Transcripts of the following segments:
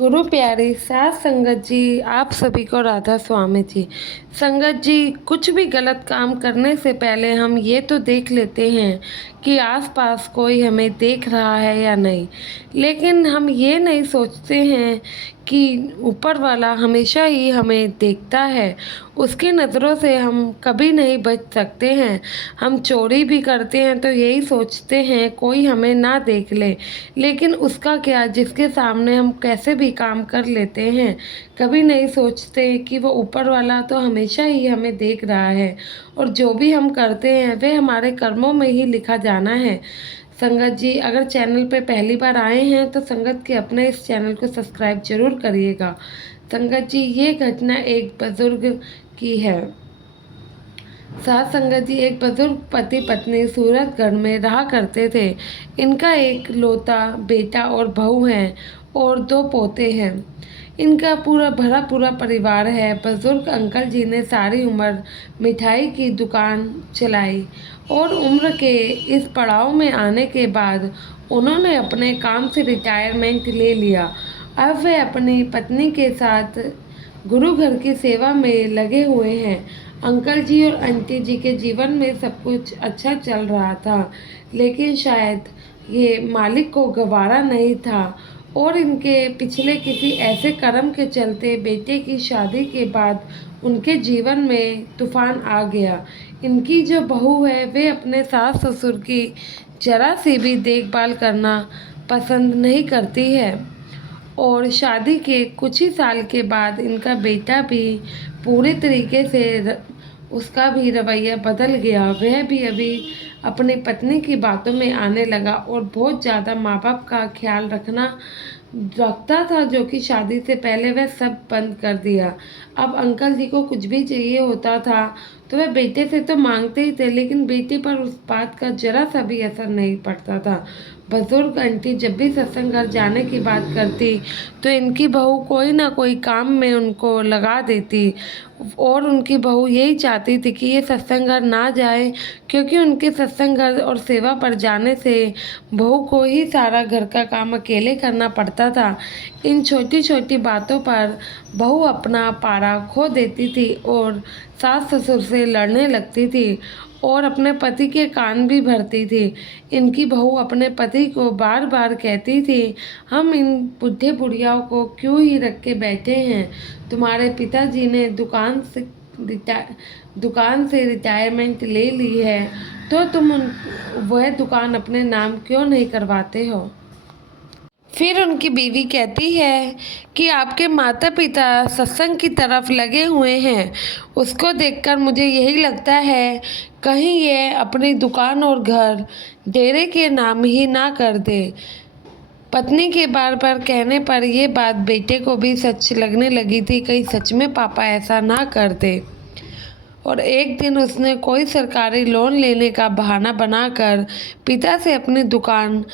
गुरु प्यारी साथ संगत जी, आप सभी को राधा स्वामी जी। संगत जी, कुछ भी गलत काम करने से पहले हम ये तो देख लेते हैं कि आसपास कोई हमें देख रहा है या नहीं, लेकिन हम ये नहीं सोचते हैं कि ऊपर वाला हमेशा ही हमें देखता है। उसकी नज़रों से हम कभी नहीं बच सकते हैं। हम चोरी भी करते हैं तो यही सोचते हैं कोई हमें ना देख ले, लेकिन उसका क्या, जिसके सामने हम कैसे भी काम कर लेते हैं। कभी नहीं सोचते कि वो ऊपर वाला तो हमेशा ही हमें देख रहा है और जो भी हम करते हैं वह हमारे कर्मों में ही लिखा जाना है। संगत जी, अगर चैनल पे पहली बार आए हैं तो संगत के अपने इस चैनल को सब्सक्राइब जरूर करिएगा। संगत जी, ये घटना एक बुजुर्ग की है। साथ संगत जी, एक बुजुर्ग पति पत्नी सूरतगढ़ में रहा करते थे। इनका एक लौता बेटा और बहू है और दो पोते हैं। इनका पूरा परिवार है। बुजुर्ग अंकल जी ने सारी उम्र मिठाई की दुकान चलाई और उम्र के इस पड़ाव में आने के बाद उन्होंने अपने काम से रिटायरमेंट ले लिया। अब वे अपनी पत्नी के साथ गुरु घर की सेवा में लगे हुए हैं। अंकल जी और आंटी जी के जीवन में सब कुछ अच्छा चल रहा था, लेकिन शायद ये मालिक को गवारा नहीं था और इनके पिछले किसी ऐसे कर्म के चलते बेटे की शादी के बाद उनके जीवन में तूफान आ गया। इनकी जो बहू है वे अपने सास ससुर की जरा सी भी देखभाल करना पसंद नहीं करती है और शादी के कुछ ही साल के बाद इनका बेटा भी पूरे तरीके से उसका भी रवैया बदल गया। वह भी अभी अपनी पत्नी की बातों में आने लगा और बहुत ज़्यादा माँ बाप का ख्याल रखता था, जो कि शादी से पहले वह सब बंद कर दिया। अब अंकल जी को कुछ भी चाहिए होता था तो वह बेटे से तो मांगते ही थे, लेकिन बेटे पर उस बात का जरा सा भी असर नहीं पड़ता था। बुजुर्ग आंटी जब भी सत्संग घर जाने की बात करती तो इनकी बहू कोई ना कोई काम में उनको लगा देती और उनकी बहू यही चाहती थी कि ये सत्संग घर ना जाए, क्योंकि उनके सत्संग घर और सेवा पर जाने से बहू को ही सारा घर का काम अकेले करना पड़ता था। इन छोटी छोटी बातों पर बहू अपना पारा खो देती थी और सास ससुर से लड़ने लगती थी और अपने पति के कान भी भरती थी। इनकी बहू अपने पति को बार बार कहती थी, हम इन बुढ़े बुढ़ियाओं को क्यों ही रख के बैठे हैं। तुम्हारे पिताजी ने दुकान से रिटायरमेंट ले ली है तो तुम वह दुकान अपने नाम क्यों नहीं करवाते हो। फिर उनकी बीवी कहती है कि आपके माता पिता सत्संग की तरफ लगे हुए हैं, उसको देखकर मुझे यही लगता है कहीं ये अपनी दुकान और घर डेरे के नाम ही ना कर दे। पत्नी के बार बार कहने पर यह बात बेटे को भी सच लगने लगी थी, कहीं सच में पापा ऐसा ना कर दे। और एक दिन उसने कोई सरकारी लोन लेने का बहाना बनाकर पिता से अपनी दुकान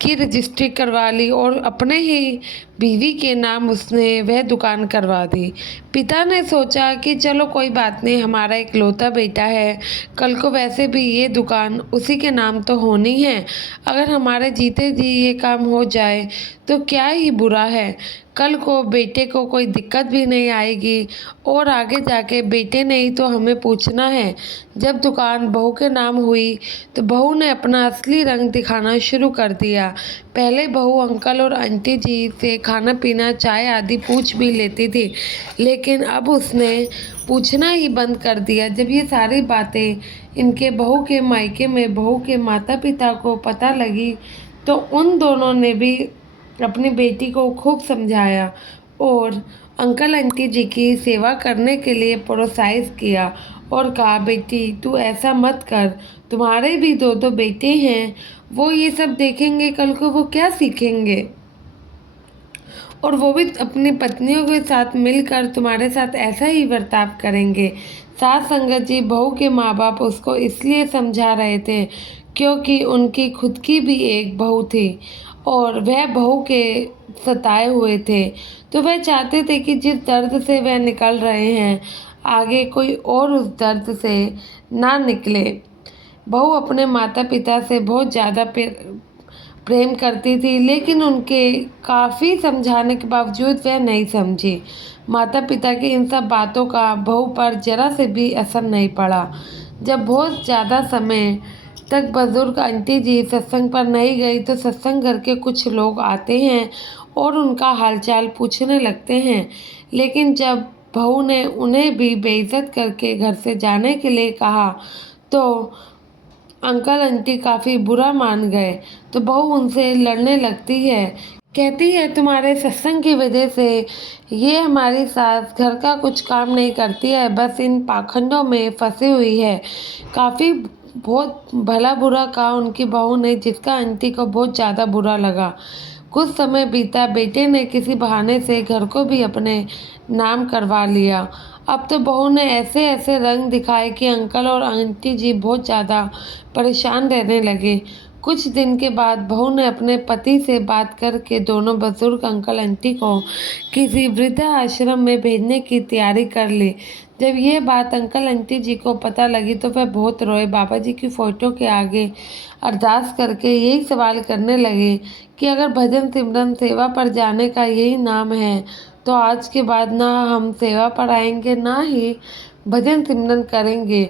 की रजिस्ट्री करवा ली और अपने ही बीवी के नाम उसने वह दुकान करवा दी। पिता ने सोचा कि चलो कोई बात नहीं, हमारा एक लौता बेटा है, कल को वैसे भी ये दुकान उसी के नाम तो होनी है। अगर हमारे जीते जी ये काम हो जाए तो क्या ही बुरा है, कल को बेटे को कोई दिक्कत भी नहीं आएगी और आगे जाके बेटे ने ही तो हमें पूछना है। जब दुकान बहू के नाम हुई तो बहू ने अपना असली रंग दिखाना शुरू कर दिया। पहले बहू अंकल और आंटी जी से खाना पीना चाय आदि पूछ भी लेती थी, लेकिन अब उसने पूछना ही बंद कर दिया। जब ये सारी बातें इनके बहू के मायके में बहू के माता पिता को पता लगी तो उन दोनों ने भी अपनी बेटी को खूब समझाया और अंकल आंटी जी की सेवा करने के लिए प्रोत्साहित किया और कहा, बेटी तू ऐसा मत कर, तुम्हारे भी दो दो बेटे हैं, वो ये सब देखेंगे, कल को वो क्या सीखेंगे और वो भी अपनी पत्नियों के साथ मिलकर तुम्हारे साथ ऐसा ही बर्ताव करेंगे। साथ संगत जी, बहू के माँ बाप उसको इसलिए समझा रहे थे क्योंकि उनकी खुद की भी एक बहू थी और वह बहू के सताए हुए थे, तो वह चाहते थे कि जिस दर्द से वह निकल रहे हैं आगे कोई और उस दर्द से ना निकले। बहू अपने माता पिता से बहुत ज़्यादा प्रेम करती थी, लेकिन उनके काफ़ी समझाने के बावजूद वह नहीं समझी। माता पिता की इन सब बातों का बहू पर जरा से भी असर नहीं पड़ा। जब बहुत ज़्यादा समय तक बुजुर्ग आंटी जी सत्संग पर नहीं गई तो सत्संग घर के कुछ लोग आते हैं और उनका हालचाल पूछने लगते हैं, लेकिन जब बहू ने उन्हें भी बेइज्जत करके घर से जाने के लिए कहा तो अंकल आंटी काफ़ी बुरा मान गए। तो बहू उनसे लड़ने लगती है, कहती है तुम्हारे सत्संग की वजह से ये हमारी सास घर का कुछ काम नहीं करती है, बस इन पाखंडों में फंसी हुई है। काफ़ी बहुत भला बुरा कहा उनकी बहू ने, जिसका आंटी को बहुत ज़्यादा बुरा लगा। कुछ समय बीता, बेटे ने किसी बहाने से घर को भी अपने नाम करवा लिया। अब तो बहू ने ऐसे ऐसे रंग दिखाए कि अंकल और आंटी जी बहुत ज़्यादा परेशान रहने लगे। कुछ दिन के बाद बहू ने अपने पति से बात करके दोनों बुजुर्ग अंकल आंटी को किसी वृद्धा आश्रम में भेजने की तैयारी कर ली। जब यह बात अंकल आंटी जी को पता लगी तो वह बहुत रोए। बाबा जी की फ़ोटो के आगे अरदास करके यही सवाल करने लगे कि अगर भजन सिमरन सेवा पर जाने का यही नाम है तो आज के बाद ना हम सेवा पर आएंगे ना ही भजन सिमरन करेंगे,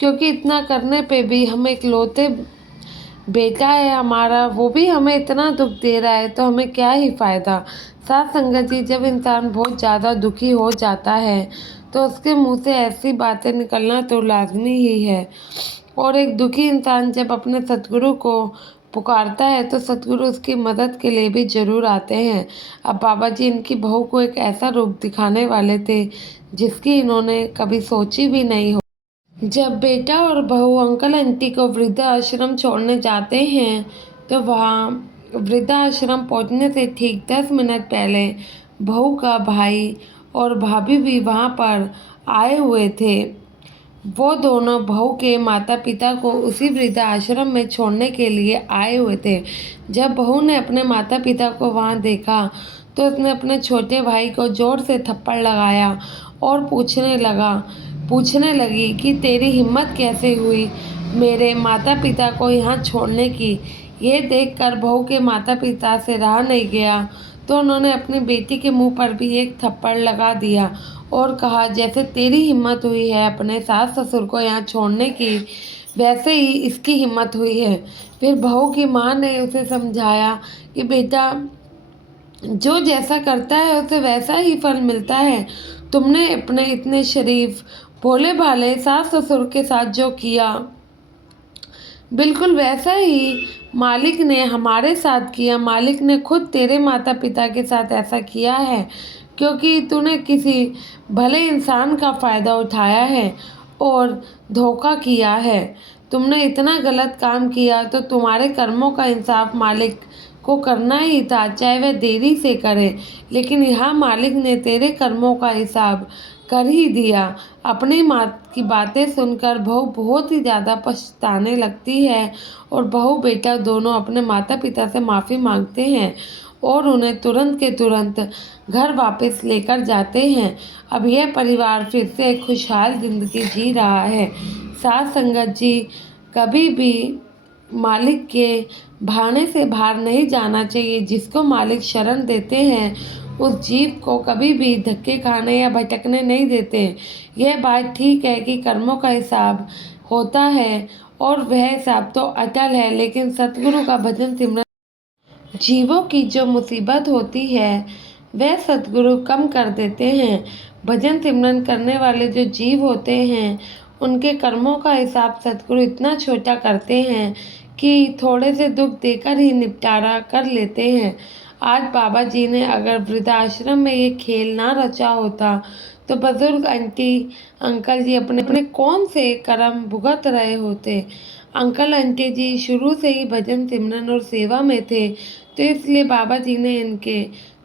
क्योंकि इतना करने पे भी हम इकलौते बेटा है हमारा, वो भी हमें इतना दुख दे रहा है तो हमें क्या ही फ़ायदा। साथ संगत जी, जब इंसान बहुत ज़्यादा दुखी हो जाता है तो उसके मुंह से ऐसी बातें निकलना तो लाजमी ही है। और एक दुखी इंसान जब अपने सतगुरु को पुकारता है तो सतगुरु उसकी मदद के लिए भी ज़रूर आते हैं। अब बाबा जी इनकी बहू को एक ऐसा रूप दिखाने वाले थे जिसकी इन्होंने कभी सोची भी नहीं हो। जब बेटा और बहू अंकल आंटी को वृद्धाश्रम छोड़ने जाते हैं तो वहाँ वृद्धाश्रम पहुँचने से ठीक 10 मिनट पहले बहू का भाई और भाभी भी वहाँ पर आए हुए थे। वो दोनों बहू के माता पिता को उसी वृद्धाश्रम में छोड़ने के लिए आए हुए थे। जब बहू ने अपने माता पिता को वहाँ देखा तो उसने अपने छोटे भाई को जोर से थप्पड़ लगाया और पूछने लगी कि तेरी हिम्मत कैसे हुई मेरे माता पिता को यहाँ छोड़ने की। ये देखकर बहू के माता पिता से रहा नहीं गया तो उन्होंने अपनी बेटी के मुंह पर भी एक थप्पड़ लगा दिया और कहा, जैसे तेरी हिम्मत हुई है अपने सास ससुर को यहाँ छोड़ने की, वैसे ही इसकी हिम्मत हुई है। फिर बहू की माँ ने उसे समझाया कि बेटा, जो जैसा करता है उसे वैसा ही फल मिलता है। तुमने अपने इतने शरीफ भोले भाले सास ससुर के साथ जो किया, बिल्कुल वैसा ही मालिक ने हमारे साथ किया। मालिक ने खुद तेरे माता पिता के साथ ऐसा किया है, क्योंकि तूने किसी भले इंसान का फ़ायदा उठाया है और धोखा किया है। तुमने इतना गलत काम किया तो तुम्हारे कर्मों का इंसाफ मालिक को करना ही था, चाहे वह देरी से करे। लेकिन यहाँ मालिक ने तेरे कर्मों का हिसाब कर ही दिया। अपनी माँ की बातें सुनकर बहू बहुत ही ज़्यादा पछताने लगती है और बहू बेटा दोनों अपने माता पिता से माफ़ी मांगते हैं और उन्हें तुरंत के तुरंत घर वापस लेकर जाते हैं। अब यह परिवार फिर से एक खुशहाल ज़िंदगी जी रहा है। साथ संगत जी, कभी भी मालिक के भाने से बाहर नहीं जाना चाहिए। जिसको मालिक शरण देते हैं उस जीव को कभी भी धक्के खाने या भटकने नहीं देते। यह बात ठीक है कि कर्मों का हिसाब होता है और वह हिसाब तो अटल है, लेकिन सतगुरु का भजन सिमरन जीवों की जो मुसीबत होती है वह सतगुरु कम कर देते हैं। भजन सिमरन करने वाले जो जीव होते हैं उनके कर्मों का हिसाब सतगुरु इतना छोटा करते हैं कि थोड़े से दुख देकर ही निपटारा कर लेते हैं। आज बाबा जी ने अगर वृद्धाश्रम में ये खेल ना रचा होता तो बुजुर्ग आंटी अंकल जी अपने अपने कौन से कर्म भुगत रहे होते। अंकल आंटी जी शुरू से ही भजन सिमरन और सेवा में थे, तो इसलिए बाबा जी ने इनके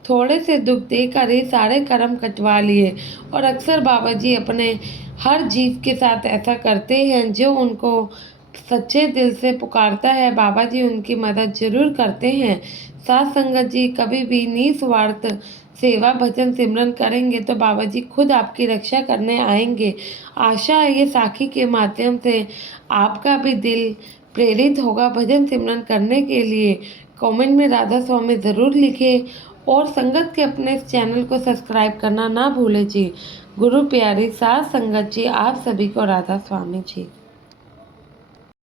थोड़े से दुख देकर ही सारे कर्म कटवा लिए। और अक्सर बाबा जी अपने हर जीव के साथ ऐसा करते हैं, जो उनको सच्चे दिल से पुकारता है बाबा जी उनकी मदद जरूर करते हैं। साथ संगत जी, कभी भी निस्वार्थ सेवा भजन सिमरन करेंगे तो बाबा जी खुद आपकी रक्षा करने आएंगे। आशा है ये साखी के माध्यम से आपका भी दिल प्रेरित होगा भजन सिमरन करने के लिए। कमेंट में राधा स्वामी ज़रूर लिखें और संगत के अपने इस चैनल को सब्सक्राइब करना ना भूलें जी। गुरु प्यारी साध संगत जी, आप सभी को राधा स्वामी जी।